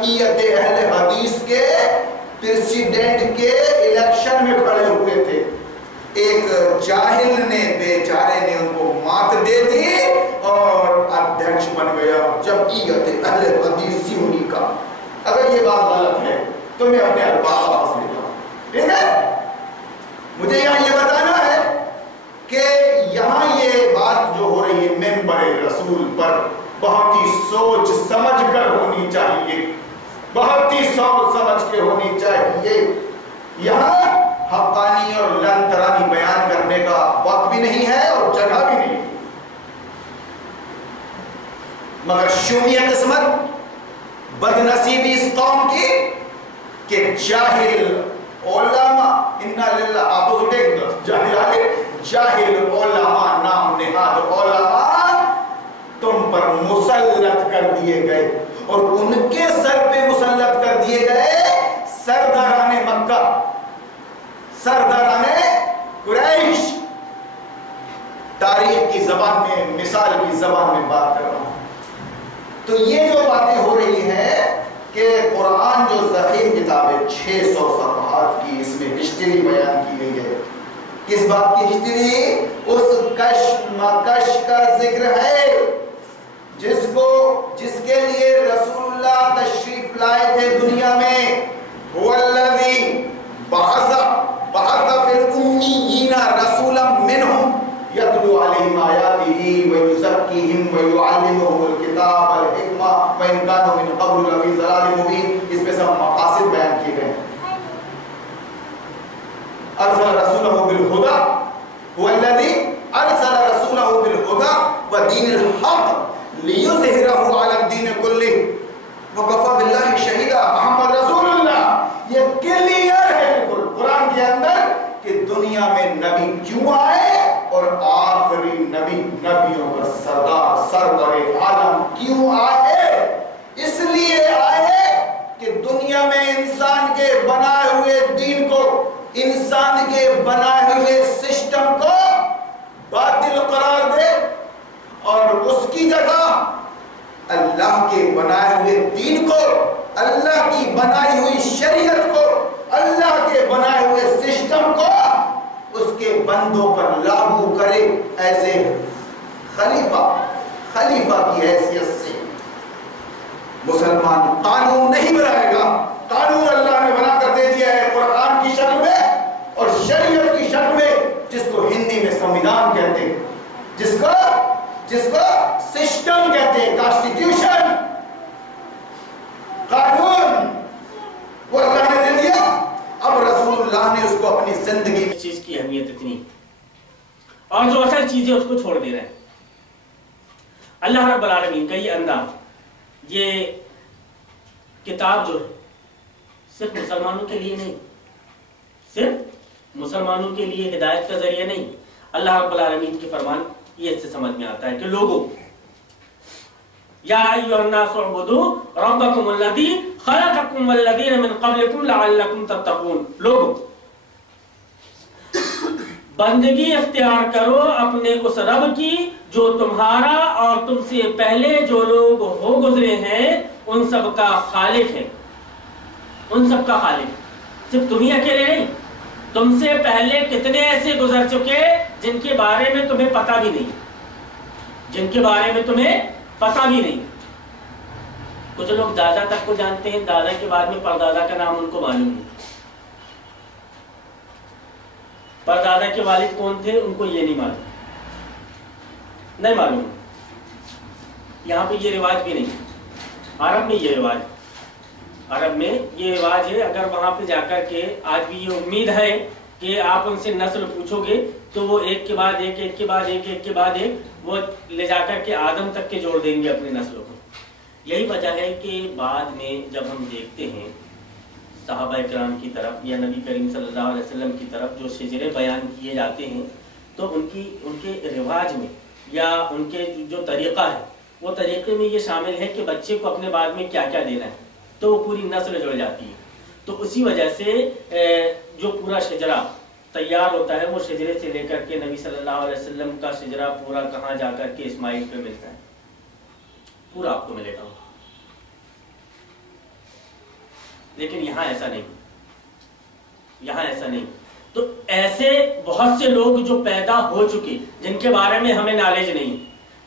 جمعیت اہل حدیث کے پریسیڈنٹ کے الیکشن میں کھڑے ہوئے تھے. ایک جاہل نے بیچارے نے ان کو مات دے دی اور ادھیکش بن گیا جمعیت اہل حدیث سیونی کا. اگر یہ بات غلط ہے تو میں اپنے الفاظ واپس لیتا ہوں. ٹھیک ہے؟ مجھے یہاں یہ بتانا ہے کہ یہاں یہ بات جو ہو رہی ہے منبر رسول پر بہت ہی سوچ سمجھ کر ہونی چاہیے, بہت ہی سوچ سمجھ کے ہونی چاہیے. یہاں حقانی اور لن ترانی بیان کرنے کا وقت بھی نہیں ہے اور جگہ بھی نہیں, مگر شومیہ قسمت بد نصیبی اس قوم کی کہ جاہل علماء انا للہ اپوزٹ جاہل علماء نام نہاد علماء تم پر مسلط کر دیے گئے اور ان کے سر پہ مسلط کر دیے گئے سرداران مکہ, سرداران قریش. تاریخ کی زبان میں, مثال کی زبان میں بات کر رہا ہوں. تو یہ جو باتیں ہو رہی ہیں کہ قرآن جو ضخیم کتاب ہے 600 صفحات کی, اس میں ہسٹری بیان کی گئی ہے. کس بات کی ہسٹری؟ اس کشمکش کا ذکر ہے جس کے لیے رسول اللہ تشریف لائے تھے دنیا میں. هو الذی بعث فی الأمیین رسولا منہم یتلو علیہم آیاتہ ویزکیہم ویعلمہم الکتاب والحکمہ وإن کانوا من قبل لفی ضلال مبین. اس میں سب مقاصد بیان کیے گئے. ارسل رسولہ بالہدی, هو الذی ارسل رسولہ بالہدی ودین الحق لیظہرہ علی الدین کلہ وکفی باللہ شہیدا. محمد رسول اللہ یہ کلیئر ہے بالکل قرآن کے اندر کہ دنیا میں نبی کیوں آئے اور آخری نبی نبیوں کا سردار سرور عالم کیوں آئے. اس لیے آئے کہ دنیا میں انسان کے بنائے ہوئے دین کو, انسان کے بنائے ہوئے سسٹم کو باطل قرار دے اور اس کی جگہ اللہ کے بنائے ہوئے دین کو, اللہ کی بنائی ہوئی شریعت کو, اللہ کے بنائے ہوئے سسٹم کو اس کے بندوں پر لاگو کرے. ایسے خلیفہ کی حیثیت سے مسلمان قانون نہیں بنائے گا. قانون اللہ نے بنا کر دے دیا ہے قرآن کی شکل میں اور شریعت کی شکل میں, جس کو ہندی میں سمویدھان کہتے ہیں, جس کو سسٹم کہتے ہیں, کانسٹیٹیوشن, قانون وہ اللہ نے دے دیا. اب رسول اللہ نے اس کو اپنی زندگی میں چیز کی اہمیت اتنی اور جو اصل چیزیں اس کو چھوڑ دے رہے ہیں. اللہ رب العالمین کا یہ انداز, یہ کتاب جو ہے صرف مسلمانوں کے لیے نہیں, صرف مسلمانوں کے لیے ہدایت کا ذریعہ نہیں. اللہ رب العالمین کی فرمان یہ اس سے سمجھ میں آتا ہے کہ لوگوں یا ایھا الناس اعبدوا ربکم الذی خلقکم والذین من قبلکم لعلکم تتقون. لوگوں بندگی اختیار کرو اپنے اس رب کی جو تمہارا اور تم سے پہلے جو لوگ ہو گزرے ہیں ان سب کا خالق ہے. ان سب کا خالق, صرف تم ہی اکیلے نہیں, تم سے پہلے کتنے ایسے گزر چکے جن کے بارے میں تمہیں پتہ بھی نہیں, جن کے بارے میں تمہیں پتہ بھی نہیں. کچھ لوگ دادا تک کو جانتے ہیں, دادا کے بعد میں پردادا کا نام ان کو معلوم نہیں. پردادا کے والد کون تھے ان کو یہ نہیں معلوم. یہاں پہ یہ رواج بھی نہیں. عرب میں یہ رواج ہے. اگر وہاں پہ جا کر کے آج بھی یہ امید ہے کہ آپ ان سے نسل پوچھو گے تو وہ ایک کے بعد ایک وہ لے جا کر کے آدم تک کے جوڑ دیں گے اپنی نسلوں کو. یہی وجہ ہے کہ بعد میں جب ہم دیکھتے ہیں صحابہ کرام کی طرف یا نبی کریم صلی اللہ علیہ وسلم کی طرف جو شجرے بیان کیے جاتے ہیں تو ان کے رواج میں یا ان کے جو طریقہ ہے وہ طریقے میں یہ شامل ہے کہ بچے کو اپنے بعد میں کیا کیا دینا ہے تو وہ پوری نسل جڑ جاتی ہے. تو اسی وجہ سے جو پورا شجرہ تیار ہوتا ہے وہ شجرے سے لے کر کے نبی صلی اللہ علیہ وسلم کا شجرہ پورا کہاں جا کر کے اسماعیل پہ ملتا ہے, پورا آپ کو ملے گا. لیکن یہاں ایسا نہیں، یہاں ایسا نہیں. تو ایسے بہت سے لوگ جو پیدا ہو چکے جن کے بارے میں ہمیں نالج نہیں.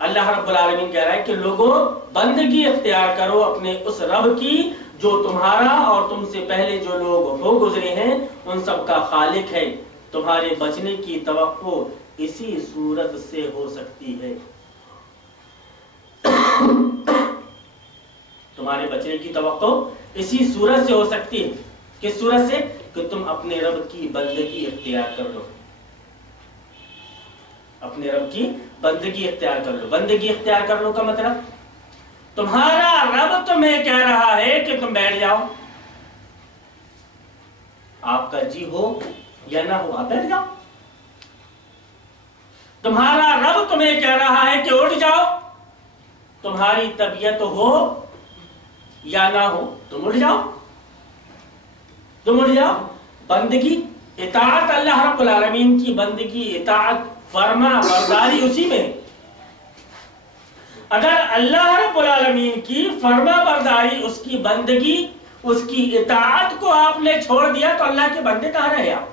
اللہ رب العالمین کہہ رہا ہے کہ لوگوں بندگی اختیار کرو اپنے اس رب کی جو تمہارا اور تم سے پہلے جو لوگ ہو گزرے ہیں ان سب کا خالق ہے. تمہارے بچنے کی توقع اسی صورت سے ہو سکتی ہے، تمہارے بچنے کی توقع اسی صورت سے ہو سکتی ہے. کس صورت سے؟ کہ تم اپنے رب کی بندگی اختیار کر لو، اپنے رب کی بندگی اختیار کر لو. بندگی اختیار کر لو کا مطلب تمہارا رب تمہیں کہہ رہا ہے کہ تم بیٹھ جاؤ، آپ کا جی ہو یا نہ ہو آپ بیٹھ جاؤ. تمہارا رب تمہیں کہہ رہا ہے کہ اٹھ جاؤ، تمہاری طبیعت ہو یا نہ ہو تم اٹھ جاؤ، تم اٹھ جاؤ. بندگی اطاعت اللہ رب العالمین کی بندگی اطاعت فرما برداری اسی میں. اگر اللہ رب العالمین کی فرما برداری اس کی بندگی اس کی اطاعت کو آپ نے چھوڑ دیا تو اللہ کے بندے کہاں رہے آپ؟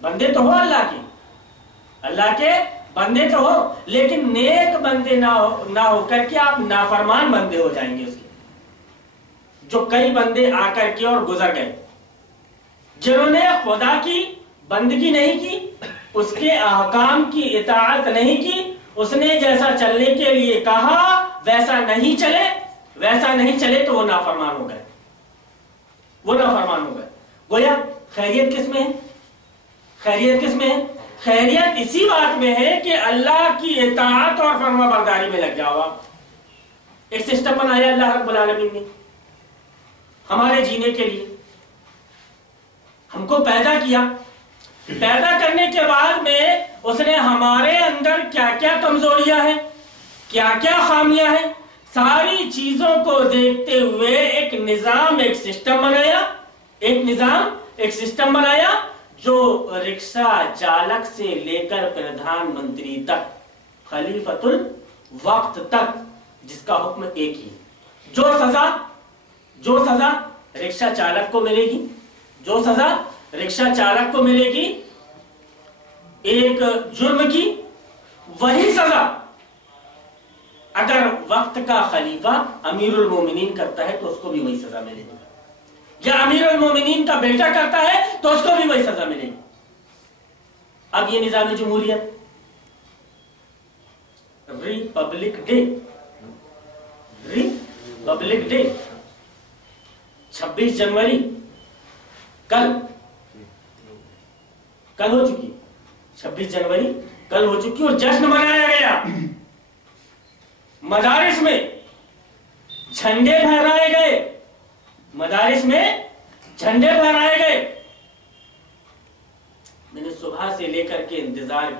بندے تو ہو اللہ کے، اللہ کے بندے تو ہو، لیکن نیک بندے نہ ہو کر کے آپ نافرمان بندے ہو جائیں گے اس کے. جو کئی بندے آ کر کے اور گزر گئے جنہوں نے خدا کی بندگی نہیں کی، اس کے احکام کی اطاعت نہیں کی، اس نے جیسا چلنے کے لیے کہا ویسا نہیں چلے تو وہ نافرمان ہو گئے، وہ نافرمان ہو گئے. گویا خیریت کس میں ہے؟ خیریت کس میں ہے؟ خیریت اسی بات میں ہے کہ اللہ کی اطاعت اور فرما برداری میں لگ جاؤ. آپ ایک سسٹم بنایا اللہ رب العالمین نے ہمارے جینے کے لیے، ہم کو پیدا کیا، پیدا کرنے کے بعد میں اس نے ہمارے اندر کیا کیا کمزوریاں ہیں، کیا کیا خامیاں ہیں، ساری چیزوں کو دیکھتے ہوئے ایک نظام ایک سسٹم بنایا جو رکشہ چالک سے لے کر پردھان منتری تک، خلیفۃ الوقت تک، جس کا حکم ایک ہی. جو سزا رکشہ چالک کو ملے گی، جو سزا رکشہ چالک کو ملے گی ایک جرم کی، وہی سزا اگر وقت کا خلیفہ امیر المومنین کرتا ہے تو اس کو بھی وہی سزا ملے گی، یا امیر المومنین کا بیٹا کرتا ہے تو اس کو بھی وہی سزا ملے گی. اب یہ نظام جمہوریت، ریپبلک ڈے 26 جنوری کل ہو چکی، 26 جنوری کل ہو چکی اور جشن منایا گیا. مدارس میں جھنڈے پھہرائے گئے. میں نے صبح سے لے کر کے انتظار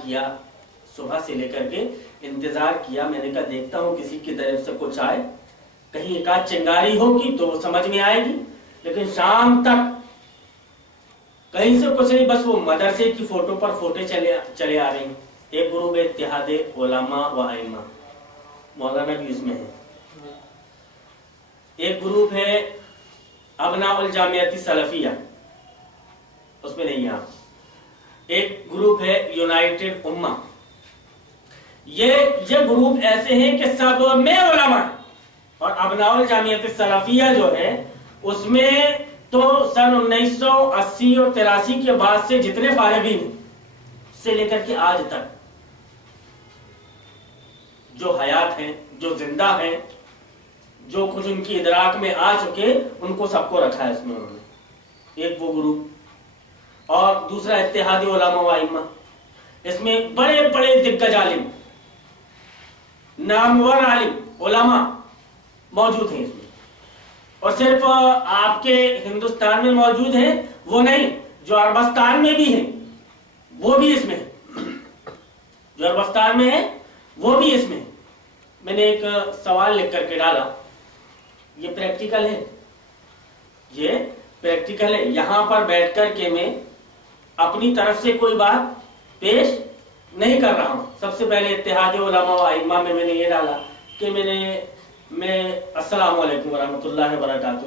کیا، میں نے کہا دیکھتا ہوں کسی کی طرف سے کچھ آئے، کہیں ایک آدھ چنگاری ہوگی تو سمجھ میں آئے گی، لیکن شام تک کہیں سے کچھ نہیں، بس وہ مدرسے کی فوٹو پر فوٹے چلے آ رہے ہیں. ایک گروپ ہے اتحاد علماء و ائمہ، مولانا بھی اس میں ہے. ایک گروپ ہے ابناء الجامعۃ السلفیہ، اس میں نہیں ہے. ایک گروپ ہے یونائٹڈ امہ. یہ گروپ ایسے ہیں کہ سب میں علماء ہیں. اور ابناء الجامعۃ السلفیہ جو ہے اس میں تو سن 1980 اور 83 کے بعد سے جتنے فارغین ہیں سے لے کر کے آج تک جو حیات ہیں، جو زندہ ہیں، جو کچھ ان کی ادراک میں آ چکے، ان کو سب کو رکھا ہے اس میں انہوں نے. ایک وہ گروپ، اور دوسرا اتحاد علماء و ائمہ. اس میں بڑے بڑے دگج عالم، نامور عالم، علماء موجود ہیں اس میں. اور صرف آپ کے ہندوستان میں موجود ہیں وہ نہیں، جو عربستان میں بھی ہیں وہ بھی اس میں ہیں، جو عربستان میں ہیں وہ بھی اس میں. میں نے ایک سوال لکھ کر کے ڈالا، یہ پریکٹیکل ہے، یہاں پر بیٹھ کر کے میں اپنی طرف سے کوئی بات پیش نہیں کر رہا ہوں. سب سے پہلے اتحاد علماء و ائمہ میں نے یہ ڈالا کہ میں السلام علیکم ورحمۃ اللہ وبرکاتہ،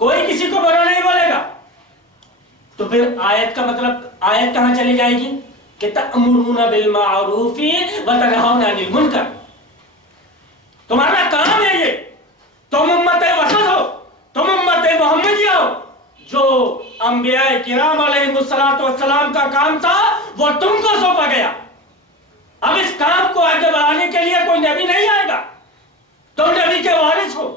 کوئی کسی کو برا نہیں بولے گا. تو پھر آیت کا مطلب آیت کہاں چلی جائے گی کہ تأمرون بالمعروف وتنہون عن المنکر. تمہارا کام ہے یہ. تم امت وسط ہو, تم امت محمدیہ ہو. جو انبیاء کرام علیہ السلام کا کام تھا وہ تم کو سونپا گیا. اب اس کام کو آگے بڑھانے کے لیے کوئی نبی نہیں آئے گا, تم نبی کے وارث ہو.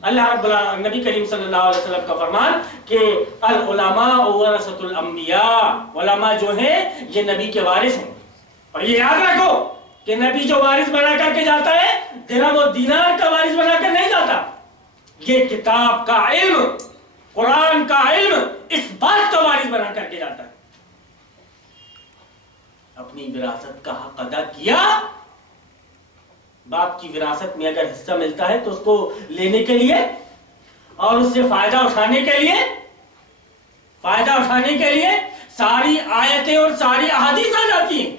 اللہ رب نبی کریم صلی اللہ علیہ وسلم کا فرمان کہ العلماء ورثۃ الانبیاء, علماء جو ہیں یہ نبی کے وارث ہیں. اور یہ یاد رکھو کہ نبی جو وارث بنا کر کے جاتا ہے درہم و دینار کا وارث بنا کر نہیں جاتا. یہ کتاب کا علم, قرآن کا علم, اس بات کا وارث بنا کر کے جاتا ہے. اپنی وراثت کا حق ادا کیا. باپ کی وراثت میں اگر حصہ ملتا ہے تو اس کو لینے کے لیے اور اس سے فائدہ اٹھانے کے لیے ساری آیتیں اور ساری احادیث آ جاتی ہیں.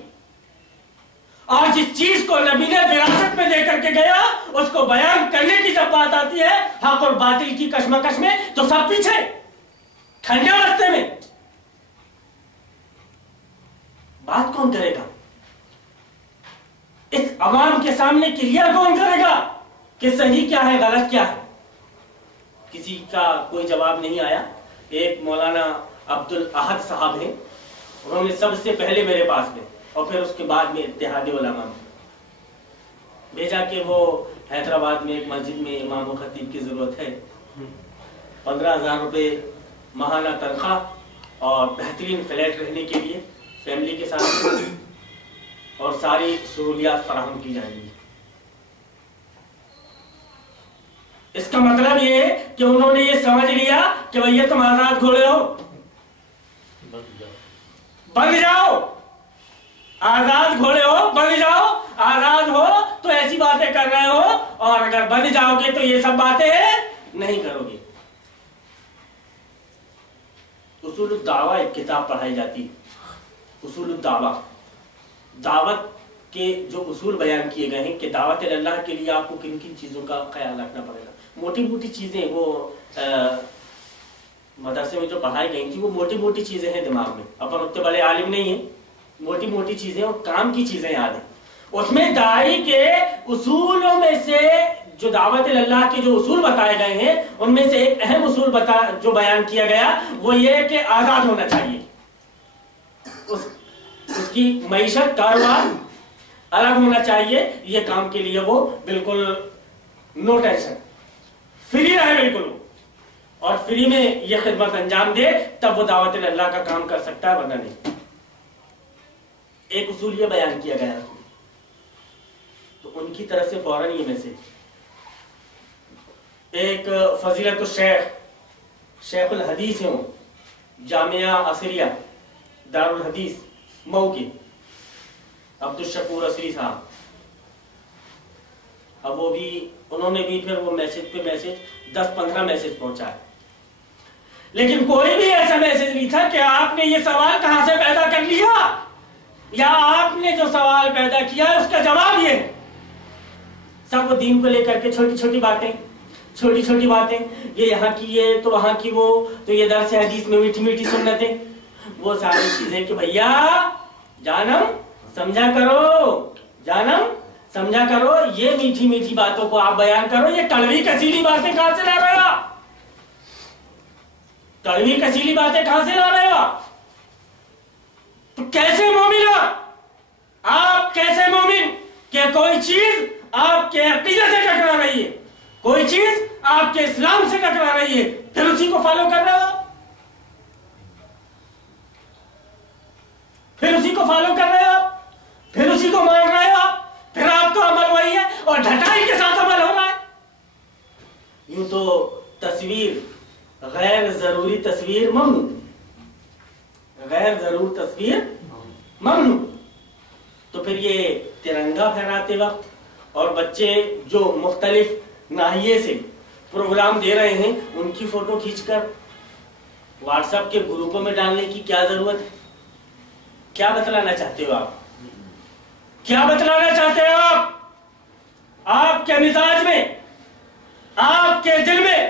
اور جس چیز کو نبی نے وراثت میں دے کر کے گیا اس کو بیان کرنے کی جب بات آتی ہے حق اور باطل کی کشمکش میں تو سب پیچھے ٹھنڈے راستے میں. بات کون کرے گا؟ اس عوام کے سامنے کلیئر کون کرے گا کہ صحیح کیا ہے غلط کیا ہے؟ کسی کا کوئی جواب نہیں آیا. ایک مولانا عبد الاحد صاحب ہیں, انہوں نے سب سے پہلے میرے پاس میں اور پھر اس کے بعد میں اتحاد علماء میں بھیجا کہ وہ حیدرآباد میں ایک مسجد میں امام و خطیب کی ضرورت ہے. 15,000 روپے ماہانہ تنخواہ اور بہترین فلیٹ رہنے کے لیے فیملی کے ساتھ اور ساری سہولیات فراہم کی جائیں گی. اس کا مطلب یہ ہے کہ انہوں نے یہ سمجھ لیا کہ بھئی تم آزاد گھوڑے ہو, بن جاؤ. آزاد گھوڑے ہو, بن جاؤ. آزاد ہو تو ایسی باتیں کر رہے ہو اور اگر بن جاؤ گے تو یہ سب باتیں نہیں کرو گے. اصول الدعوہ ایک کتاب پڑھائی جاتی. اصول الدعوہ, دعوت کے جو اصول بیان کیے گئے ہیں کہ دعوت اللہ کے لیے آپ کو کن کن چیزوں کا خیال رکھنا پڑے گا. موٹی موٹی چیزیں وہ مدرسے میں جو پڑھائی گئی تھی وہ موٹی موٹی چیزیں ہیں دماغ میں, اپن اتنے بڑے عالم نہیں ہیں. موٹی موٹی چیزیں اور کام کی چیزیں یاد ہیں. اس میں داعی کے اصولوں میں سے جو دعوت اللہ کے جو اصول بتائے گئے ہیں ان میں سے ایک اہم اصول جو بیان کیا گیا وہ یہ ہے کہ آزاد ہونا چاہیے. اس کی معیشت کاروبار الگ ہونا چاہیے. یہ کام کے لیے وہ بالکل نو ٹینشن, فری رہے بالکل, اور فری میں یہ خدمت انجام دے تب وہ دعوت اللہ کا کام کر سکتا ہے, ورنہ نہیں. ایک اصول یہ بیان کیا گیا تو ان کی طرف سے فوراً یہ میسج. ایک فضیلت الشیخ شیخ الحدیث ہیں, جامعہ عصریہ دار الحدیث مئو کے عبد الشکور عصری صاحب. اب وہ بھی انہوں نے بھی پھر وہ میسج پہ میسج 10-15 میسج پہنچائے, لیکن کوئی بھی ایسا میسج نہیں تھا کہ آپ نے یہ سوال کہاں سے پیدا کر لیا یا آپ نے جو سوال پیدا کیا ہے اس کا جواب یہ ہے. سب وہ دین کو لے کر کے چھوٹی چھوٹی باتیں, یہ یہاں کی یہ تو وہاں کی وہ, تو یہ درس حدیث میں میٹھی میٹھی سنتیں, وہ ساری چیزیں کہ بھیا جانم سمجھا کرو, یہ میٹھی میٹھی باتوں کو آپ بیان کرو. یہ کڑوی کسیلی باتیں کہاں سے لا رہے ہو آپ؟ کڑوی کسیلی باتیں کہاں سے لا رہے ہو آپ؟ تو کیسے مومن آپ کیسے مومن کہ کوئی چیز آپ کے عقیدے سے ٹکرا رہی ہے, کوئی چیز آپ کے اسلام سے ٹکرا رہی ہے, پھر اسی کو فالو کر رہے ہو, پھر اسی کو مان رہے ہو, پھر آپ کا عمل وہی ہے اور ڈھٹائی کے ساتھ عمل ہو رہا ہے. یوں تو تصویر غیر ضروری تصویر ممنوع, غیر ضرور تصویر ممنوع. تو پھر یہ ترنگا پھہراتے وقت اور بچے جو مختلف ناحیے سے پروگرام دے رہے ہیں ان کی فوٹو کھینچ کر واٹس ایپ کے گروپوں میں ڈالنے کی کیا ضرورت ہے؟ کیا بتلانا چاہتے ہو آپ؟ کیا بتلانا چاہتے ہو آپ؟ آپ کے مزاج میں, آپ کے دل میں